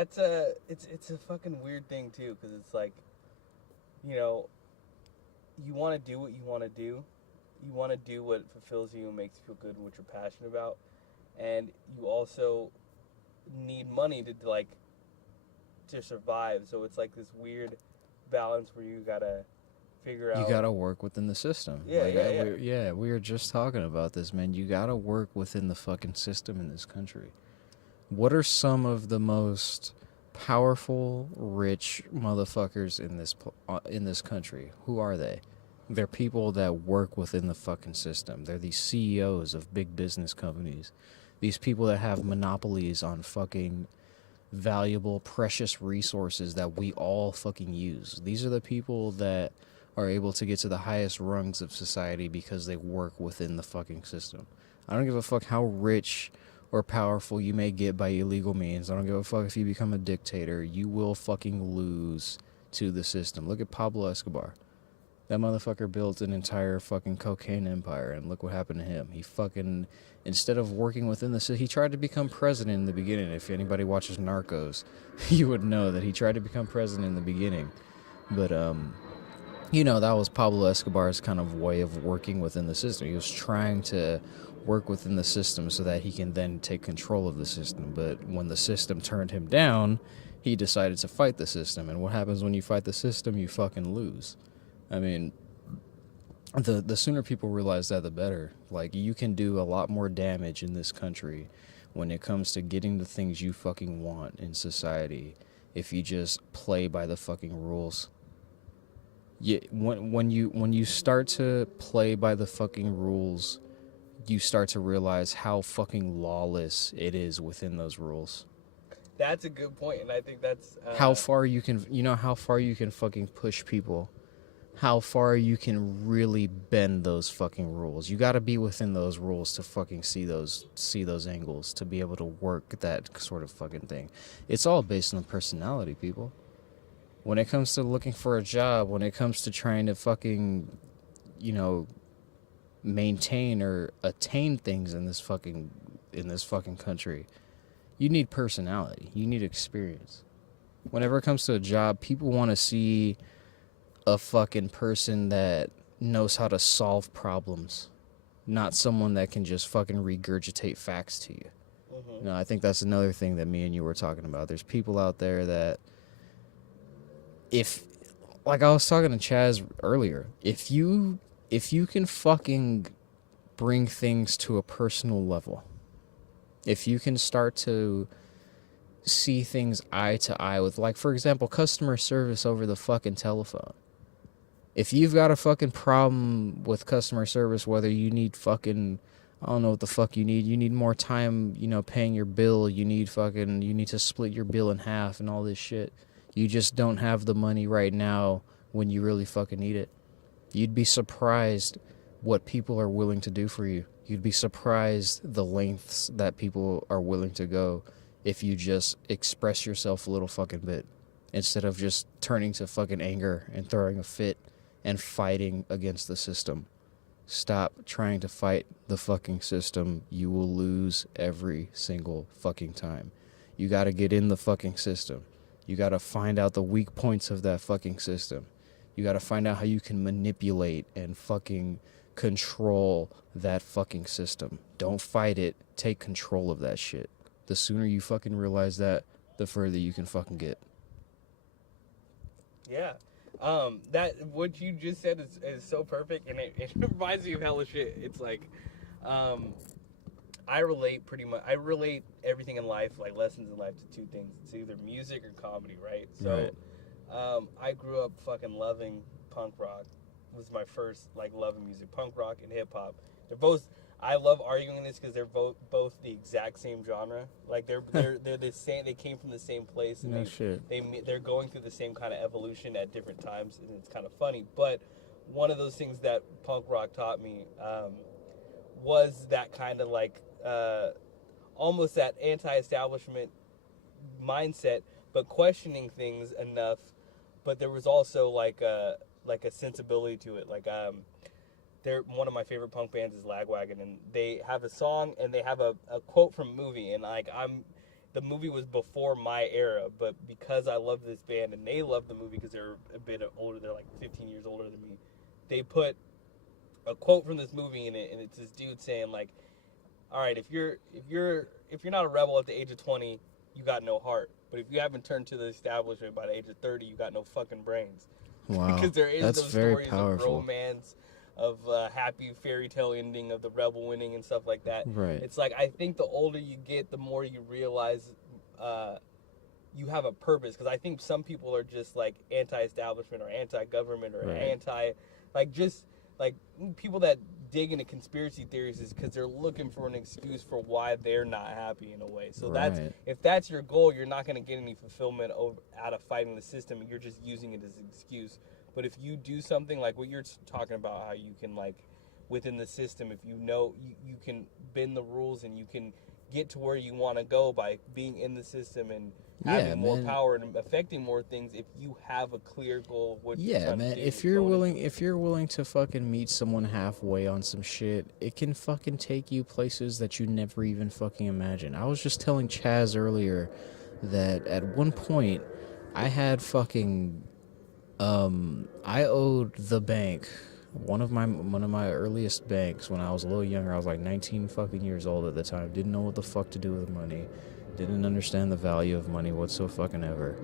It's a fucking weird thing too, because it's like, you know, you want to do what you want to do. You want to do what fulfills you and makes you feel good and what you're passionate about. And you also need money to survive. So it's like this weird balance where you gotta figure out. You gotta work within the system. We were just talking about this, man. You gotta work within the fucking system in this country. What are some of the most powerful, rich motherfuckers in this country? Who are they? They're people that work within the fucking system. They're these CEOs of big business companies. These people that have monopolies on fucking valuable, precious resources that we all fucking use. These are the people that are able to get to the highest rungs of society because they work within the fucking system. I don't give a fuck how rich or powerful you may get by illegal means. I don't give a fuck if you become a dictator. You will fucking lose to the system. Look at Pablo Escobar. That motherfucker built an entire fucking cocaine empire, and look what happened to him. He fucking, instead of working within the system, he tried to become president in the beginning. If anybody watches Narcos, you would know that he tried to become president in the beginning. But, that was Pablo Escobar's kind of way of working within the system. He was trying to work within the system so that he can then take control of the system. But when the system turned him down, he decided to fight the system. And what happens when you fight the system? You fucking lose. I mean, the sooner people realize that, the better. Like, you can do a lot more damage in this country when it comes to getting the things you fucking want in society if you just play by the fucking rules. When you start to play by the fucking rules, you start to realize how fucking lawless it is within those rules. That's a good point, and I think that's how far you can fucking push people. How far you can really bend those fucking rules. You got to be within those rules to fucking see those angles, to be able to work that sort of fucking thing. It's all based on personality, people. When it comes to looking for a job, when it comes to trying to fucking, maintain or attain things in this fucking country, you need personality. You need experience. Whenever it comes to a job, people want to see a fucking person that knows how to solve problems, not someone that can just fucking regurgitate facts to you. Mm-hmm. I think that's another thing that me and you were talking about. There's people out there that, like I was talking to Chaz earlier, if you can fucking bring things to a personal level, if you can start to see things eye to eye with, like, for example, customer service over the fucking telephone. If you've got a fucking problem with customer service, whether you need fucking, I don't know what the fuck you need more time, paying your bill, you need to split your bill in half and all this shit. You just don't have the money right now when you really fucking need it. You'd be surprised what people are willing to do for you. You'd be surprised the lengths that people are willing to go if you just express yourself a little fucking bit, instead of just turning to fucking anger and throwing a fit and fighting against the system. Stop trying to fight the fucking system. You will lose every single fucking time. You gotta get in the fucking system. You gotta find out the weak points of that fucking system. You gotta find out how you can manipulate and fucking control that fucking system. Don't fight it. Take control of that shit. The sooner you fucking realize that, the further you can fucking get. Yeah. That what you just said is so perfect, and it reminds me of hella shit. It's like, I relate everything in life, like lessons in life, to two things. It's either music or comedy, right? So, right. I grew up fucking loving punk rock. It was my first love of music, punk rock and hip hop. They're both. I love arguing this because they're both the exact same genre. Like they're the same. They came from the same place, and they're going through the same kind of evolution at different times, and it's kind of funny. But one of those things that punk rock taught me was that kind of almost that anti-establishment mindset, but questioning things enough. But there was also like a sensibility to it. They're one of my favorite punk bands is Lagwagon, and they have a song and they have a quote from a movie, and the movie was before my era, but because I love this band and they love the movie because they're a bit older, they're like 15 years older than me, they put a quote from this movie in it, and it's this dude saying like, all right, if you're not a rebel at the age of 20, you got no heart. But if you haven't turned to the establishment by the age of 30, you got no fucking brains. Wow, because there is that's those very stories powerful. of romance, of happy fairy tale ending of the rebel winning and stuff like that. Right. It's like, I think the older you get, the more you realize you have a purpose. Because I think some people are just like anti-establishment or anti-government or anti, like just like people that dig into conspiracy theories is because they're looking for an excuse for why they're not happy in a way. So that's, if that's your goal, you're not going to get any fulfillment out of fighting the system. You're just using it as an excuse. But if you do something like what you're talking about, how you can like within the system, if you know you can bend the rules and you can get to where you want to go by being in the system and having more power and affecting more things, if you have a clear goal of what you're trying to do. If you're willing to fucking meet someone halfway on some shit, it can fucking take you places that you never even fucking imagined. I was just telling Chaz earlier that at one point I had fucking I owed the bank, one of my earliest banks, when I was a little younger. I was like 19 fucking years old at the time. Didn't know what the fuck to do with money. Didn't understand the value of money whatsoever.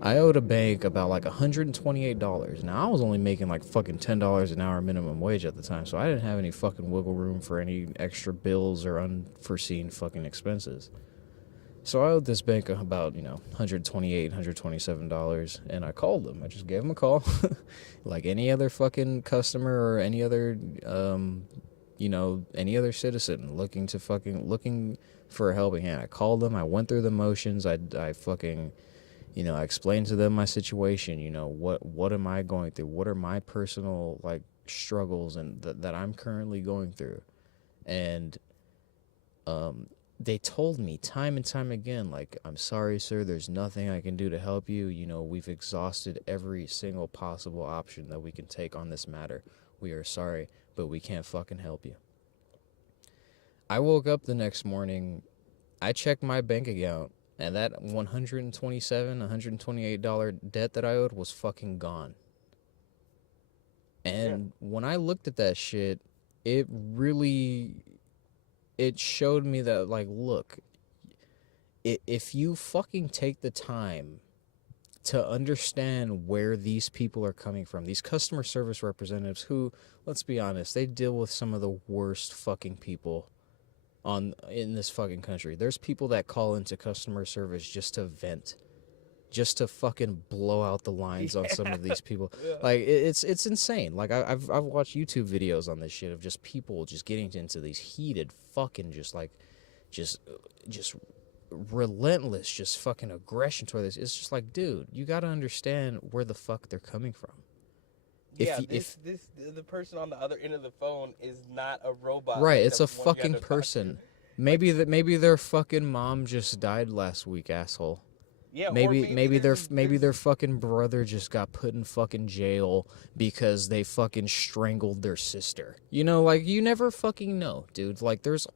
I owed a bank about like $128. Now, I was only making like fucking $10 an hour minimum wage at the time, so I didn't have any fucking wiggle room for any extra bills or unforeseen fucking expenses. So I owed this bank about, $128, $127, and I called them. I just gave them a call, like any other fucking customer or any other, any other citizen looking for a helping hand. I called them. I went through the motions. I fucking, I explained to them my situation. What am I going through? What are my personal like struggles and that I'm currently going through, and they told me time and time again, like, I'm sorry, sir, there's nothing I can do to help you. We've exhausted every single possible option that we can take on this matter. We are sorry, but we can't fucking help you. I woke up the next morning, I checked my bank account, and that $127, $128 debt that I owed was fucking gone. And when I looked at that shit, it showed me that, like, look, if you fucking take the time to understand where these people are coming from, these customer service representatives who, let's be honest, they deal with some of the worst fucking people in this fucking country. There's people that call into customer service just to vent, just to fucking blow out the lines on some of these people. Like, it's insane. Like, I've watched YouTube videos on this shit of just people just getting into these heated fucking just relentless just fucking aggression toward this. It's just like, dude, you gotta understand where the fuck they're coming from. The person on the other end of the phone is not a robot. Right, it's a fucking person. Maybe their fucking mom just died last week, asshole. Yeah, maybe their fucking brother just got put in fucking jail because they fucking strangled their sister. Like, you never fucking know, dude. Like, there's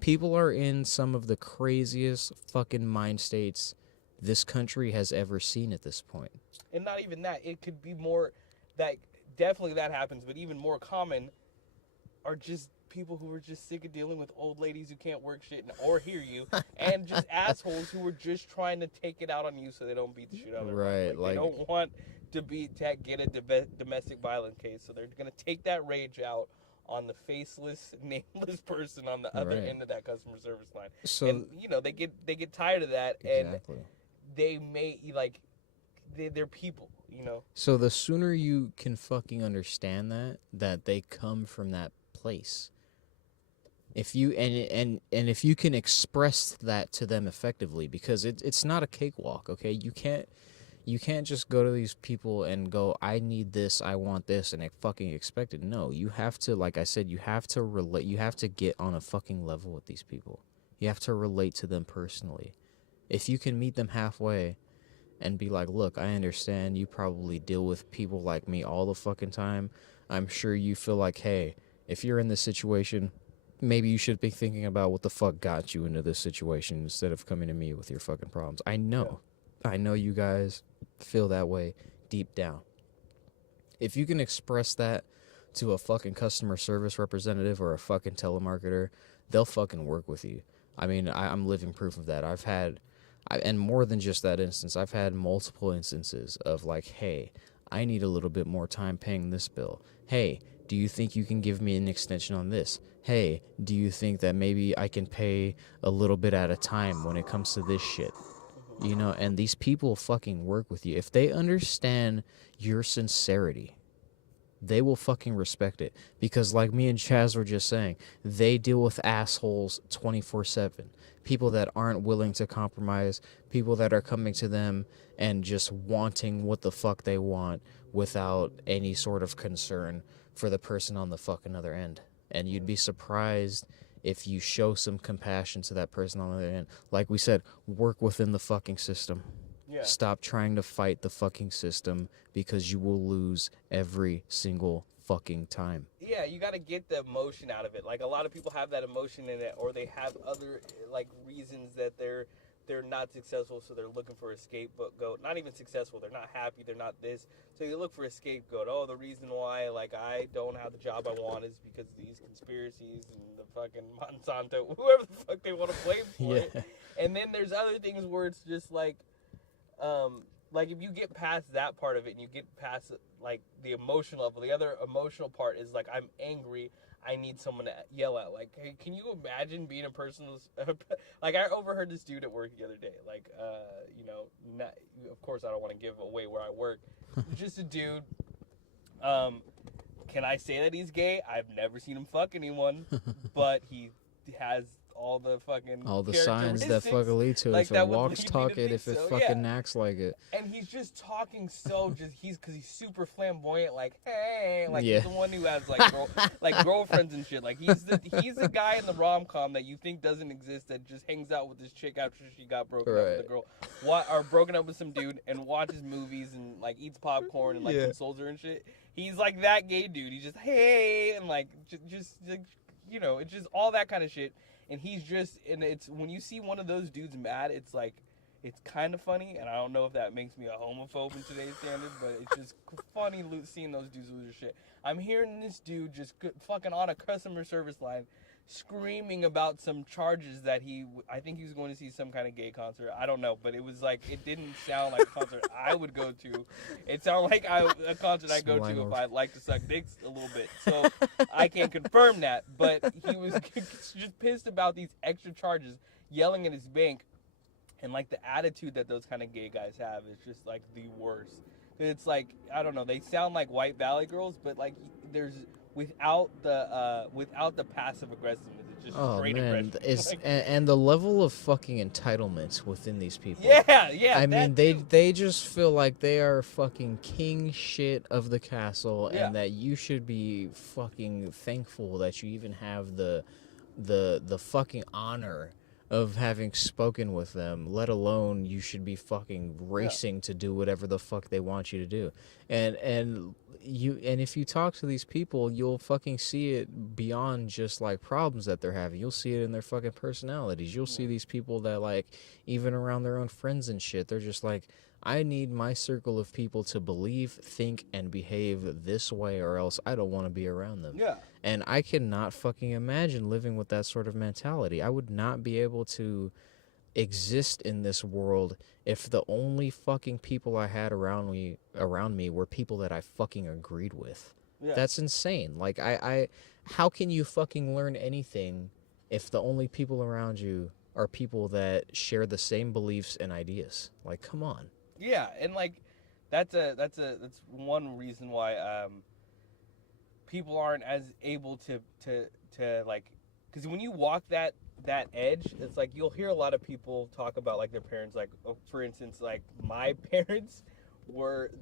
people are in some of the craziest fucking mind states this country has ever seen at this point. And not even that, it could be more that definitely that happens, but even more common are just people who are just sick of dealing with old ladies who can't work shit or hear you, and just assholes who are just trying to take it out on you so they don't beat the shit out of them. Right, like they don't want to get a domestic violence case, so they're gonna take that rage out on the faceless, nameless person on the other end of that customer service line. So, and they get tired of that, exactly. And they may they're people. So the sooner you can fucking understand that they come from that place, if you and if you can express that to them effectively, because it's not a cakewalk, okay? You can't just go to these people and go, I need this, I want this, and I fucking expect it. No, you have to, like I said, you have to relate. You have to get on a fucking level with these people. You have to relate to them personally. If you can meet them halfway and be like, look, I understand you probably deal with people like me all the fucking time. I'm sure you feel like, hey, if you're in this situation, maybe you should be thinking about what the fuck got you into this situation instead of coming to me with your fucking problems. I know you guys feel that way deep down. If you can express that to a fucking customer service representative or a fucking telemarketer, they'll fucking work with you. I mean, I'm living proof of that. And more than just that instance, I've had multiple instances of like, hey, I need a little bit more time paying this bill. Hey, do you think you can give me an extension on this? Hey, do you think that maybe I can pay a little bit at a time when it comes to this shit? You know, and these people fucking work with you. If they understand your sincerity, they will fucking respect it. Because like me and Chaz were just saying, they deal with assholes 24/7. People that aren't willing to compromise, people that are coming to them and just wanting what the fuck they want without any sort of concern for the person on the fucking other end. And you'd be surprised if you show some compassion to that person on the other end. Like we said, work within the fucking system. Yeah. Stop trying to fight the fucking system because you will lose every single fucking time. Yeah, you got to get the emotion out of it. Like, a lot of people have that emotion in it, or they have other, like, reasons that they're not successful, so they're looking for a scapegoat. Not even successful, they're not happy, they're not this. So you look for a scapegoat. Oh, the reason why, like, I don't have the job I want is because of these conspiracies and the fucking Monsanto, whoever the fuck they want to blame for it. And then there's other things where it's just like if you get past that part of it and you get past like the emotional level, the other emotional part is like, I'm angry, I need someone to yell at. Like, hey, can you imagine being a person like, I overheard this dude at work the other day, like, of course I don't want to give away where I work, just a dude. Can I say that he's gay? I've never seen him fuck anyone, but he has all the signs that fucking lead to it. Like, if it walks, talk it. If it fucking acts like it. And he's just talking so because he's super flamboyant. Like, hey, like he's the one who has like girlfriends and shit. Like, he's the guy in the rom-com that you think doesn't exist, that just hangs out with this chick after she got broken up with a girl, or broken up with some dude, and watches movies and like eats popcorn and like consoles her and shit. He's like that gay dude. He's just, hey, and like just you know, it's just all that kind of shit. And he's just, and it's, when you see one of those dudes mad, it's like, it's kind of funny. And I don't know if that makes me a homophobe in today's standard, but it's just funny seeing those dudes lose their shit. I'm hearing this dude just fucking on a customer service line screaming about some charges that I think he was going to see some kind of gay concert. I don't know, but it was like, it didn't sound like a concert I would go to. It sounded like a concert I'd go to if I'd like to suck dicks a little bit. So I can't confirm that, but he was just pissed about these extra charges, yelling at his bank, and like the attitude that those kind of gay guys have is just like the worst. It's like, I don't know, they sound like White Valley girls, but like there's without the passive aggressiveness, it's just straight aggression. It's and the level of fucking entitlement within these people. Yeah. I mean, they just feel like they are fucking king shit of the castle, and that you should be fucking thankful that you even have the fucking honor of having spoken with them, let alone you should be fucking racing to do whatever the fuck they want you to do. And if you talk to these people, you'll fucking see it beyond just like problems that they're having. You'll see it in their fucking personalities. You'll see these people that, like, even around their own friends and shit, they're just like, I need my circle of people to believe, think, and behave this way, or else I don't want to be around them. Yeah. And I cannot fucking imagine living with that sort of mentality. I would not be able to exist in this world if the only fucking people I had around me were people that I fucking agreed with. Yeah. That's insane. Like, how can you fucking learn anything if the only people around you are people that share the same beliefs and ideas? Like, come on. Yeah, and like that's one reason why people aren't as able to like, because when you walk that edge, it's like you'll hear a lot of people talk about like their parents, like, for instance, like my parents were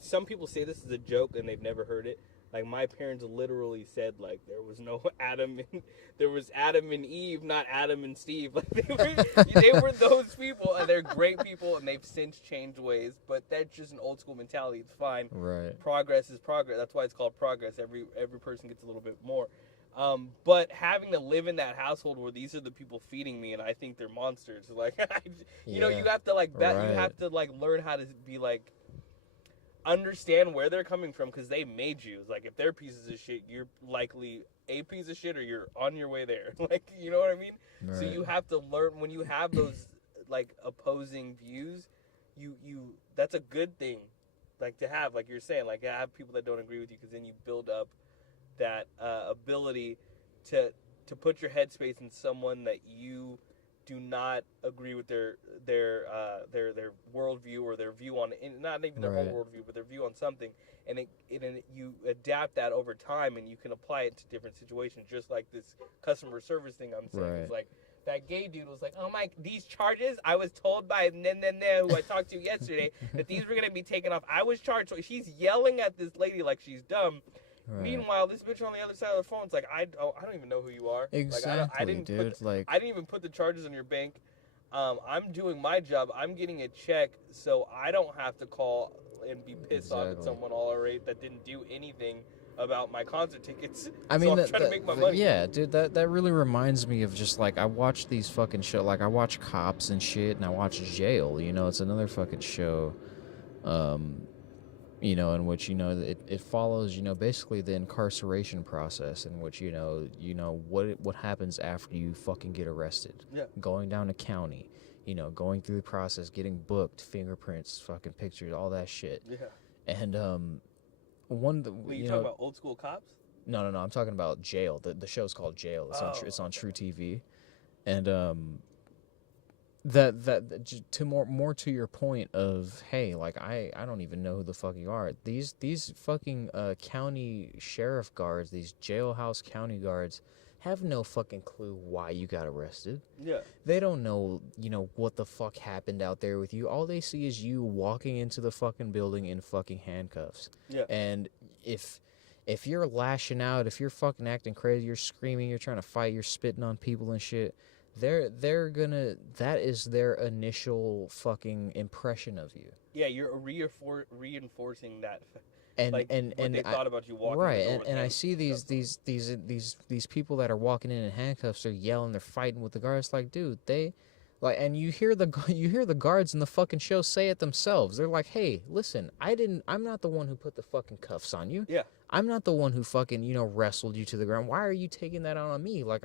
some people say this is a joke and they've never heard it. Like, my parents literally said, like, there was Adam and Eve, not Adam and Steve. Like, they were those people, and they're great people, and they've since changed ways. But that's just an old school mentality. It's fine. Right. Progress is progress. That's why it's called progress. Every person gets a little bit more. But having to live in that household where these are the people feeding me, and I think they're monsters. Like, you know, you have to like that. Right. You have to like learn how to be like understand where they're coming from because they made you. Like, if they're pieces of shit, you're likely a piece of shit, or you're on your way there. Like, you know what I mean? Right. So you have to learn when you have those like opposing views. You that's a good thing, like to have, like you're saying, like have people that don't agree with you, because then you build up that ability to put your headspace in someone that you do not agree with their worldview or their view on, not even their whole worldview, but their view on something, and you adapt that over time, and you can apply it to different situations, just like this customer service thing I'm saying. It's like that gay dude was like, oh my, these charges, I was told by who I talked to yesterday that these were going to be taken off. I was charged. So she's yelling at this lady like she's dumb. Right. Meanwhile, this bitch on the other side of the phone is like, I don't even know who you are. Exactly, like, I didn't even put the charges on your bank. I'm doing my job. I'm getting a check, so I don't have to call and be pissed off at someone all irate that didn't do anything about my concert tickets. I mean, so I'm trying to make my money. Yeah, dude, that really reminds me of just like, I watch these fucking shows, like I watch Cops and shit, and I watch Jail. You know, it's another fucking show. You know, in which, you know, it follows, you know, basically the incarceration process, in which, you know what happens after you fucking get arrested. Yeah. Going down to county, you know, going through the process, getting booked, fingerprints, fucking pictures, all that shit. Yeah. And Wait, you talking about Old School Cops? No, I'm talking about Jail. The show's called Jail. It's on True TV, and that to more to your point of, hey, like I don't even know who the fuck you are. These fucking county sheriff guards, these jailhouse county guards, have no fucking clue why you got arrested. Yeah. They don't know, you know, what the fuck happened out there with you. All they see is you walking into the fucking building in fucking handcuffs. Yeah. And if you're lashing out, if you're fucking acting crazy, you're screaming, you're trying to fight, you're spitting on people and shit, they're gonna, that is their initial fucking impression of you. Yeah, you're reinforcing that. And like and what they thought about you walking right, and I see these people that are walking in handcuffs, they're yelling, they're fighting with the guards. Like, dude, they like, and you hear the guards in the fucking show say it themselves. They're like, hey, listen, I'm not the one who put the fucking cuffs on you. Yeah. I'm not the one who fucking, you know, wrestled you to the ground. Why are you taking that out on me? Like,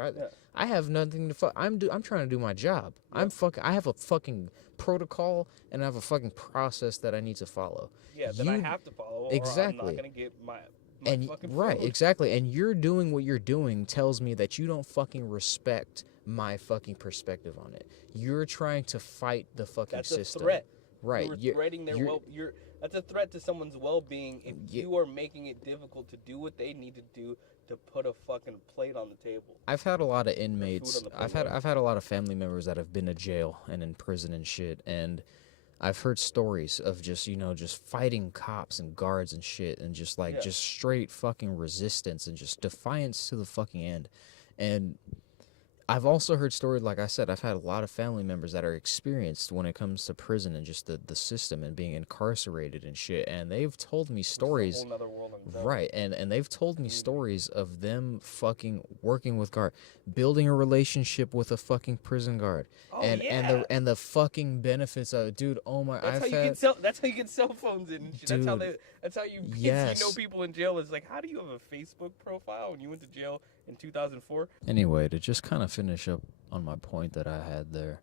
I have nothing to I'm trying to do my job. Yeah. I have a fucking protocol, and I have a fucking process that I need to follow. Yeah, that I have to follow. Exactly. Or I'm not gonna get my fucking food. Right, exactly. And you're doing what you're doing tells me that you don't fucking respect my fucking perspective on it. You're trying to fight the fucking system. That's a threat. Right. You're threatening their that's a threat to someone's well-being if you are making it difficult to do what they need to do to put a fucking plate on the table. I've had a lot of inmates. I've had a lot of family members that have been to jail and in prison and shit, and I've heard stories of just, you know, just fighting cops and guards and shit, and just like just straight fucking resistance and just defiance to the fucking end. And I've also heard stories, like I said, I've had a lot of family members that are experienced when it comes to prison and just the system and being incarcerated and shit. And they've told me stories. It's a whole nother world on itself. Right. And they've told me stories of them fucking working with guard, building a relationship with a fucking prison guard. Oh, and the fucking benefits of it. Dude, oh my, that's how you get cell phones in and shit. Dude, that's how you you know people in jail. Is like, how do you have a Facebook profile when you went to jail in 2004? Anyway, to just kind of finish up on my point that I had there,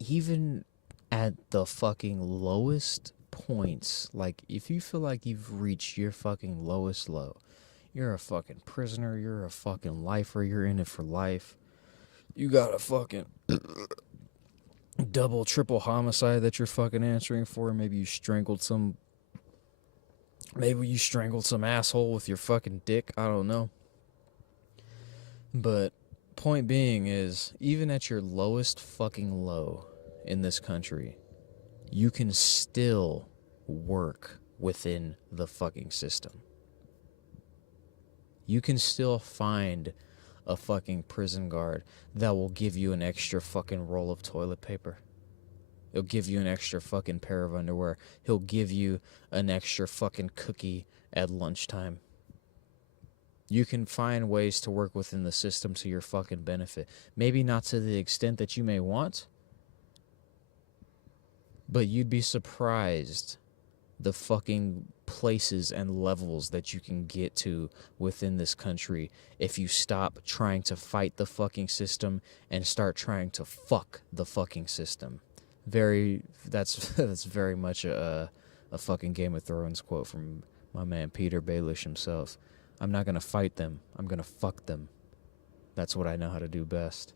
even at the fucking lowest points, like if you feel like you've reached your fucking lowest low, you're a fucking prisoner, you're a fucking lifer, you're in it for life, you got a fucking double, triple homicide that you're fucking answering for, maybe you strangled some asshole with your fucking dick, I don't know. But point being is, even at your lowest fucking low in this country, you can still work within the fucking system. You can still find a fucking prison guard that will give you an extra fucking roll of toilet paper. He'll give you an extra fucking pair of underwear. He'll give you an extra fucking cookie at lunchtime. You can find ways to work within the system to your fucking benefit. Maybe not to the extent that you may want, but you'd be surprised the fucking places and levels that you can get to within this country if you stop trying to fight the fucking system and start trying to fuck the fucking system. That's very much a fucking Game of Thrones quote from my man Peter Baelish himself. I'm not gonna fight them. I'm gonna fuck them. That's what I know how to do best.